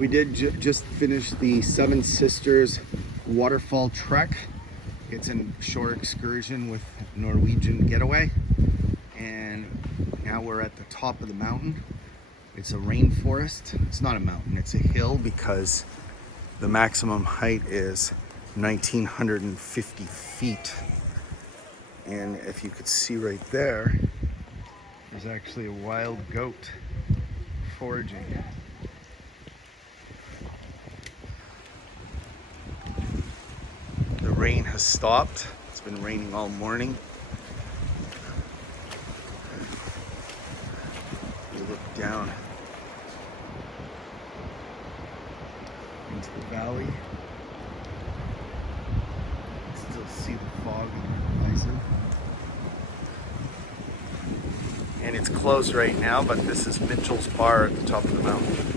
We did just finish the Seven Sisters Waterfall trek. It's a short excursion with Norwegian Getaway. And now we're at the top of the mountain. It's a rainforest. It's not a mountain, it's a hill because the maximum height is 1,950 feet. And if you could see right there, there's actually a wild goat foraging. The rain has stopped. It's been raining all morning. You look down into the valley. You can still see the fog in the horizon. And it's closed right now, but this is Mitchell's Bar at the top of the mountain.